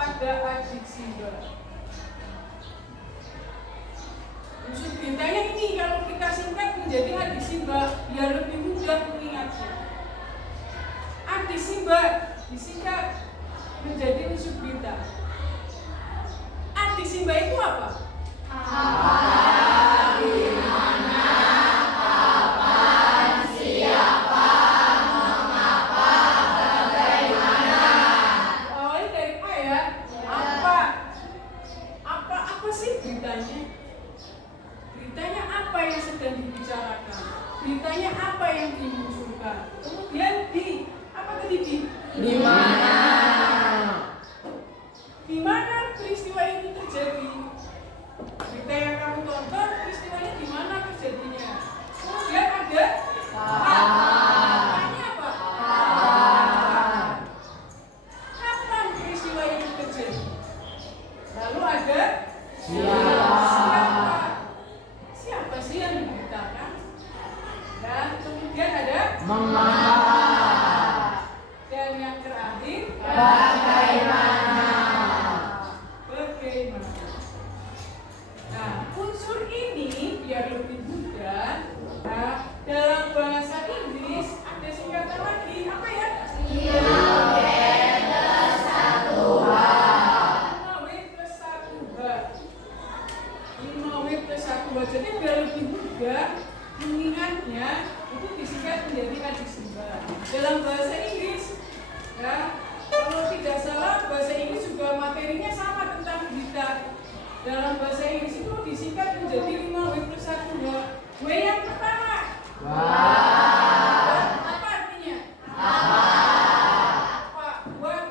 ada adik Simba. Unsur Gritanya ini kalau kita singkat menjadi adik Simba, biar lebih mudah mengingatnya. Adik Simba disingkat menjadi unsur Grita. Adik Simba itu apa? Di mana, kapan, siapa, mengapa, bagaimana. Awalnya dari A ya. Apa? Apa sih Gritanya? Gritanya apa yang sedang dibicarakan? Gritanya apa yang dimunculkan? Kemudian apa tadi Di mana? Di mana peristiwa itu terjadi? Berita yang kamu tonton, peristiwanya di mana terjadinya? Kemudian ada Tanya apa? Kapan peristiwa itu terjadi? Lalu ada Siapa? Siapa sih yang diberitakan? Dan kemudian ada Mengapa? Dan yang terakhir Bagaimana? Bagaimana? Nah, unsur ini biar lebih mudah. Nah, dalam bahasa Inggris ada singkatan lagi apa ya? 5W plus 1H. Jadi biar lebih mudah mengingatnya, itu disingkat menjadi adik Simba. Dalam bahasa Inggris, ya, kalau tidak salah bahasa Inggris juga materinya sama tentang Grita. Dalam bahasa Inggris itu disingkat menjadi 5W plus 1H. W yang pertama. Apa artinya? Apa? What?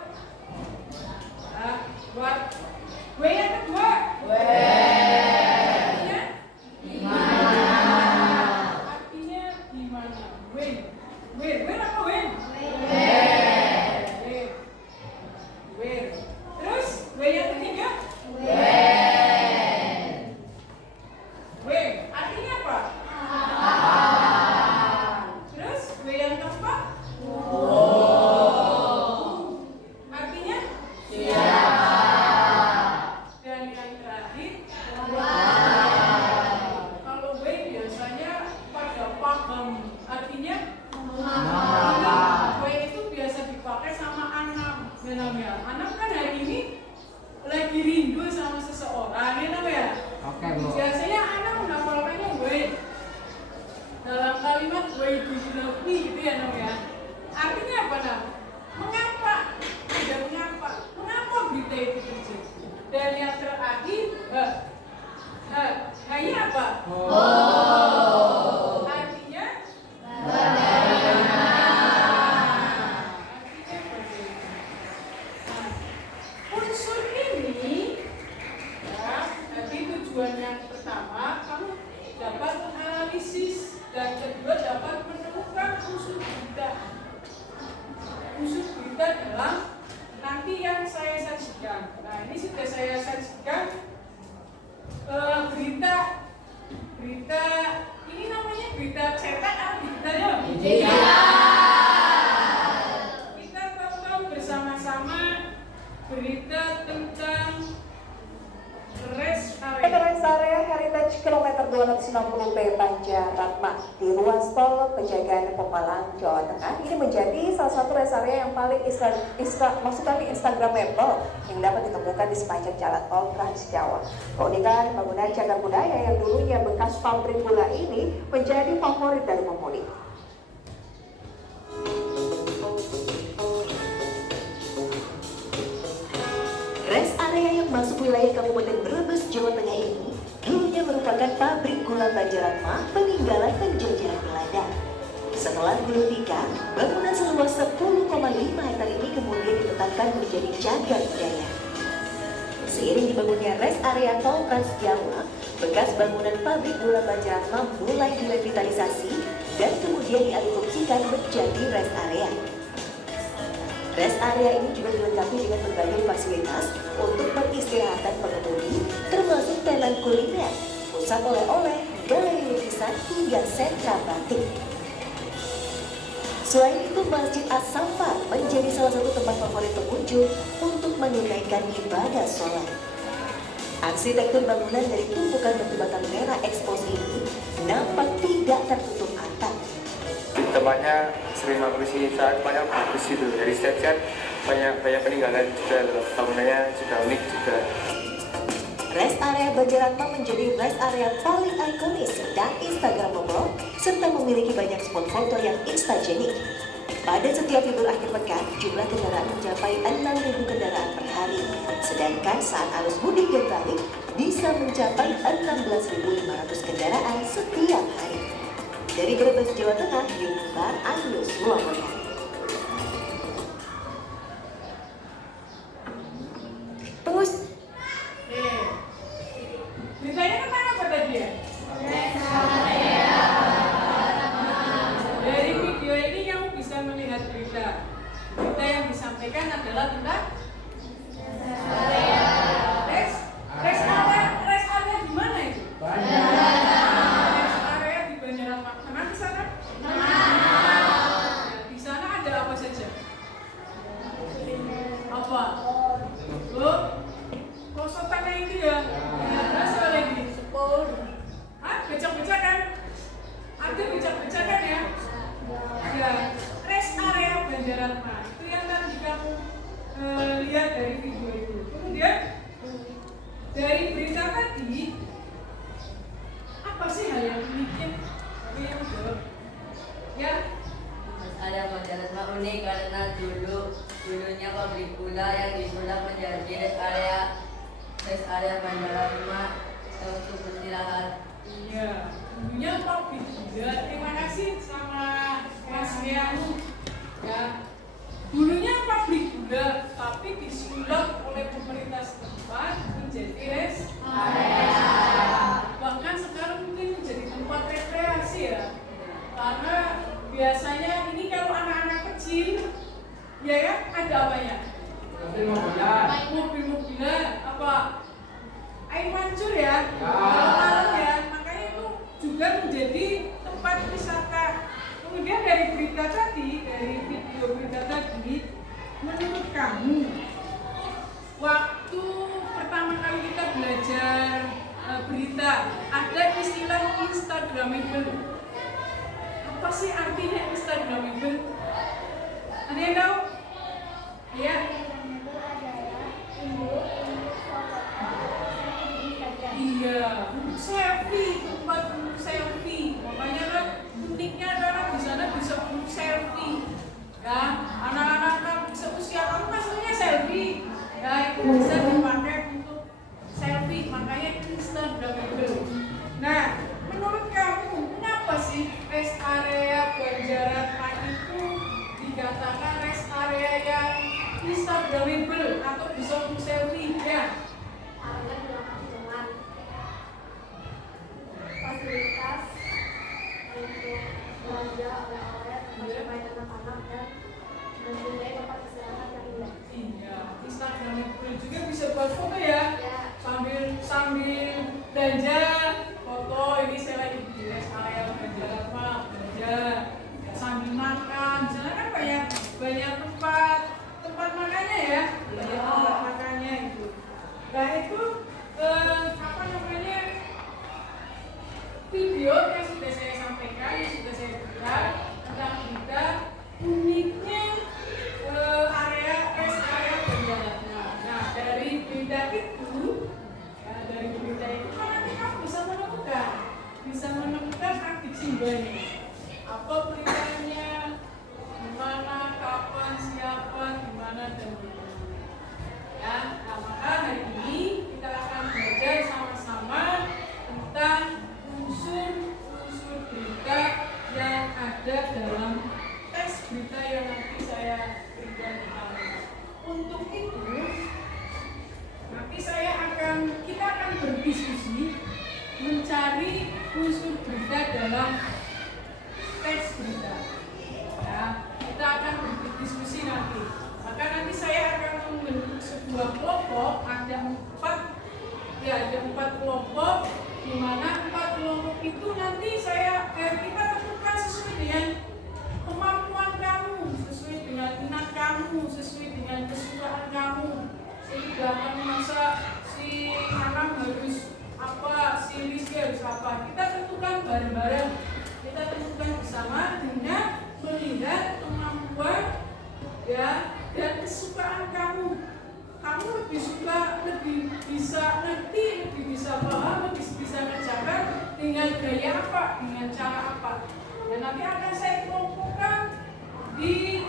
What? W yang kedua. Artinya? Artinya gimana? When apa when? Where. Terus W yang ketiga? When. Artinya apa? Terus W yang keempat? Artinya? Dan yang terakhir? Kalau W biasanya pada paham. Artinya? W itu biasa dipakai sama anak. Ya, anak kan hari ini lagi rindu sama seseorang, ya ya. Oke, Bu. Biasanya anak menghafalkannya W dalam kalimat why do you love me gitu ya ya. Artinya apa Nam? Mengapa? Ada mengapa? Mengapa berita itu terjadi? Dan yang terakhir hanya apa? Artinya unsur ini ya, nanti tujuan yang pertama kamu dapat menganalisis dan kedua dapat menemukan unsur berita dalam nanti yang saya sajikan. Nah ini sudah saya sajikan berita ini namanya berita cetak atau digitalnya? Kita tonton bersama-sama berita tentang rest area Heritage kilometer 260 B Banjaratma di ruas tol Pejagaan Pemalang, Jawa Tengah. Ini menjadi salah satu rest area yang paling instagramable yang dapat ditemukan di sepanjang jalan tol Trans Jawa. Keunikan bangunan cagar budaya yang dulunya bekas pabrik gula ini menjadi favorit dari pemudik. Rest area yang masuk wilayah Kabupaten Brebes, Jawa Tengah ini dulunya merupakan pabrik gula Banjaratma peninggalan penjajahan Belanda. Setelah gulung tikar, bangunan seluas 10,5 hektar ini kemudian ditetapkan menjadi cagar budaya. Seiring dibangunnya rest area tol Trans Jawa, bekas bangunan pabrik gula Banjaratma mulai direvitalisasi dan kemudian dialihfungsikan menjadi rest area. Rest area ini juga dilengkapi dengan berbagai fasilitas untuk peristirahatan pengemudi, termasuk tenan kuliner, pusat oleh-oleh, galeri lukisan, hingga sentra batik. Selain itu, Masjid As-Safar menjadi salah satu tempat favorit pengunjung untuk menunaikan ibadah sholat. Arsitektur bangunan dari tumpukan batu bata merah ekspos ini nampak tidak tertutup atap. Tempatnya sering apresiasi, banyak bagus itu. Dari sekian banyak peninggalan juga, bangunannya juga unik juga. Rest area Banjaratma menjadi rest area paling ikonis dan instagramable serta memiliki banyak spot foto yang instagenik. Pada setiap libur akhir pekan, jumlah kendaraan mencapai 6.000 kendaraan per hari. Sedangkan saat arus mudik dan balik, bisa mencapai 16.500 kendaraan setiap hari. Dari Brebes, Jawa Tengah, Yunbar Ainus melaporkan. Pengus. Beritanya tentang apa tadi ya? Dari video ini kamu bisa melihat berita. Berita yang disampaikan adalah tentang rest area di mana itu? Rest area di Banjaratma. Pernah di sana? Ya, di sana ada apa saja? Apa? Oh, kosotannya itu ya. Terus apa lagi? Sepul. Hah? Becak-becakan? Ada becak-becakan ya? Ya, rest area Banjaratma. Itu yang tadi kamu lihat dari video itu. Kemudian dari berita tadi, apa sih hal yang bikin tapi yang jawab? Ya, Ada Banjaratma unik karena dulunya pabrik gula yang disulap menjadi rest area Banjaratma untuk beristirahat. iya. Dulunya pabrik gula. Terima kasih sama Mas Rianu. Ya, dulunya pabrik gula, tapi disulap oleh pemerintah setempat menjadi rest area. Bahkan sekarang mungkin menjadi tempat rekreasi ya. Karena biasanya ini kalau anak-anak kecil, ya ada apanya? Mobil-mobilan, apa? Air mancur ya? Malam ya, makanya itu juga menjadi tempat wisata. Kemudian dari berita tadi, dari video berita tadi, menurut kamu, waktu pertama kali kita belajar berita, ada istilah Instagramable. Apa sih artinya Instagramable? Ada yang tahu? Ya. Iya, selfie, tempat selfie. Makanya kan uniknya adalah di sana bisa selfie. Ya, anak-anak seusia kamu maksudnya selfie. Ya, itu bisa dipakai untuk selfie. Makanya Instagramable. Nah, menurut kamu kenapa sih rest area Banjaratma itu dikatakan rest area yang Instagramable atau bisa untuk selfie? Ya. Fasilitas untuk belanja oleh-oleh bermain anak-anak dan mempunyai tempat istirahat yang indah. Iya, Instagramable juga bisa buat foto ya. Sambil belanja foto. Ini saya lagi di rest area Banjaratma belanja. Ya, sambil makan. Di sana kan banyak tempat makannya ya. Banyak tempat makannya itu. Nah itu apa namanya? Video yang sudah saya sampaikan, yang sudah saya buat tentang berita uniknya area rest area Banjaratma. Nah dari berita itu, kan nanti kamu bisa menemukan arti simbahnya. Apa beritanya, di mana, kapan, siapa, di mana dan bagaimana. Ya, nah maka hari ini kita akan belajar sama-sama tentang unsur berita yang ada dalam teks berita yang nanti saya berikan kepada. Untuk itu, nanti kita akan berdiskusi mencari unsur berita dalam teks berita. Ya, kita akan berdiskusi nanti. Maka nanti saya akan membentuk sebuah kelompok, ada empat kelompok, di mana 4 kelompok itu nanti kita tentukan sesuai dengan kemampuan kamu, sesuai dengan minat kamu, sesuai dengan kesukaan kamu. bareng-bareng. Kita tentukan bersama dengan melihat kemampuan ya dan kesukaan kamu. Kamu lebih suka, lebih bisa ngerti, lebih bisa paham, lebih bisa ngerjakan dengan gaya apa, dengan cara apa. Dan nanti akan saya kelompokkan di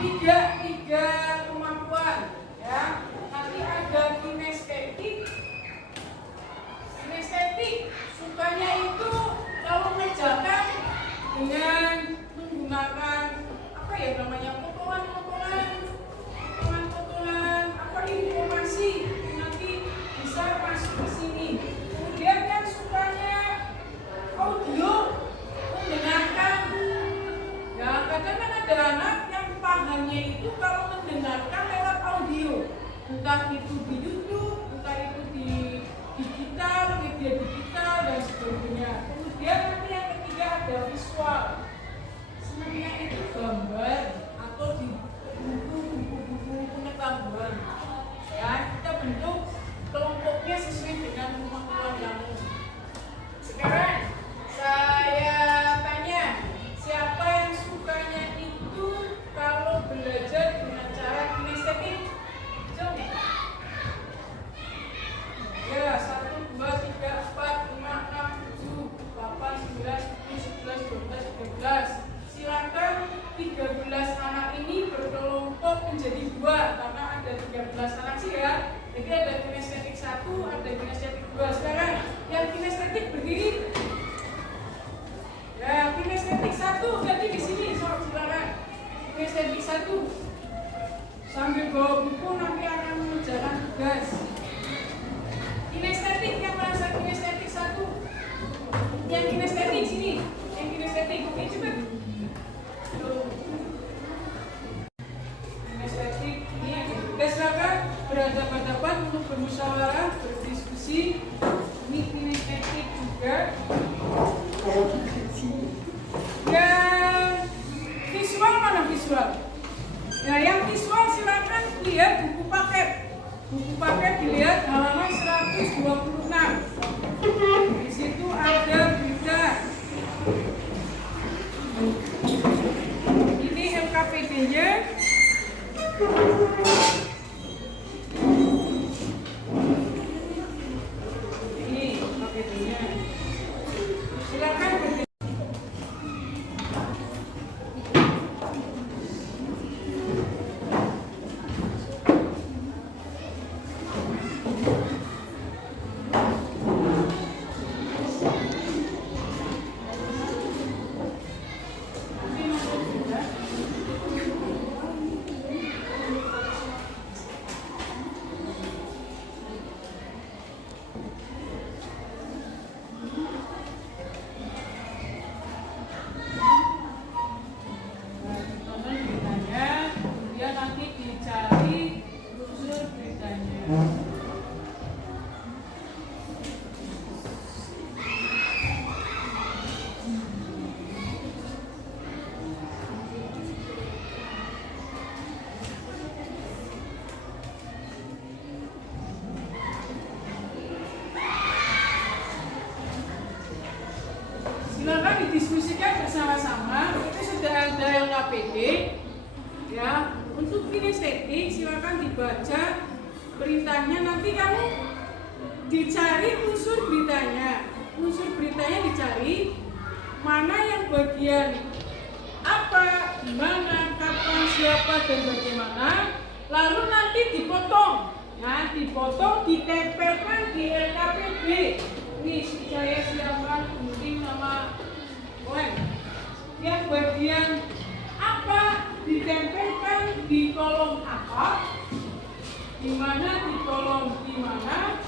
tiga kemampuan ya. Nanti ada kinestetik. Kinestetik sukanya itu kalau mengerjakan dengan menggunakan apa ya namanya potongan apa informasi nanti bisa masuk ke sini. Kemudian yang sukanya audio mendengarkan. Ya kadang kan ada anak yang pahamnya itu kalau mendengarkan lewat audio, entah itu di YouTube, entah itu di digital, media digital dan sebagainya. Kemudian nanti yang ketiga ada visual. Senangnya itu gambar atau di buku-buku pengetahuan. Ya, kita bentuk kelompoknya sesuai dengan kemampuan kamu. Sekarang saya tanya, siapa yang sukanya itu kalau belajar dengan cara kinestetik? Jom. Ya, 1, 2, 3, 4, 5, 6, 7, 8, 9, 10, 11, 12, 13. Silakan 13 anak ini berkelompok menjadi 2 karena ada 13 anak sih ya. Jadi ada kinestetik 1, ada kinestetik 2. Sekarang yang kinestetik berdiri. Ya, kinestetik 1 berarti di sini. Silakan. Kinestetik 1. Sambil bawa buku nanti akan mengerjakan tugas. Kinestetik yang merasa kinestetik 1. Yang kinestetik sini. Yang kinestetik. Ini cepat. Kinestetik ini kita silakan berhadapan-hadapan untuk bermusyawarah, berdiskusi. Ini kinestetik juga. Yang visual mana visual? Nah, yang visual silakan lihat buku paket. Buku paket dilihat halaman 126. Di situ ada berita. Ini LKPD-nya. Ini LKPD-nya. Silakan berdiri. Silakan didiskusikan bersama-sama. Itu sudah ada LKPD ya. Untuk kinestetik silakan dibaca beritanya. Nanti kamu dicari unsur beritanya. Unsur beritanya dicari mana yang bagian apa, gimana, kapan, siapa dan bagaimana. Lalu nanti dipotong. Nah, dipotong, ditempelkan di LKPD. Ini saya siapkan gunting sama lem. Yang bagian apa ditempelkan di kolom apa, di mana di kolom di mana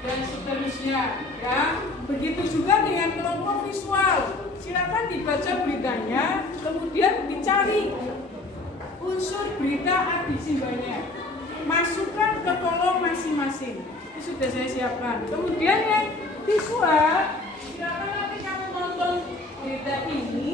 dan seterusnya ya. Begitu juga dengan kelompok visual. Silakan dibaca beritanya, kemudian dicari unsur berita adisimbanya. Masukkan ke kolom masing-masing. Itu sudah saya siapkan. Kemudian yang visual, silakan nanti kamu nonton berita ini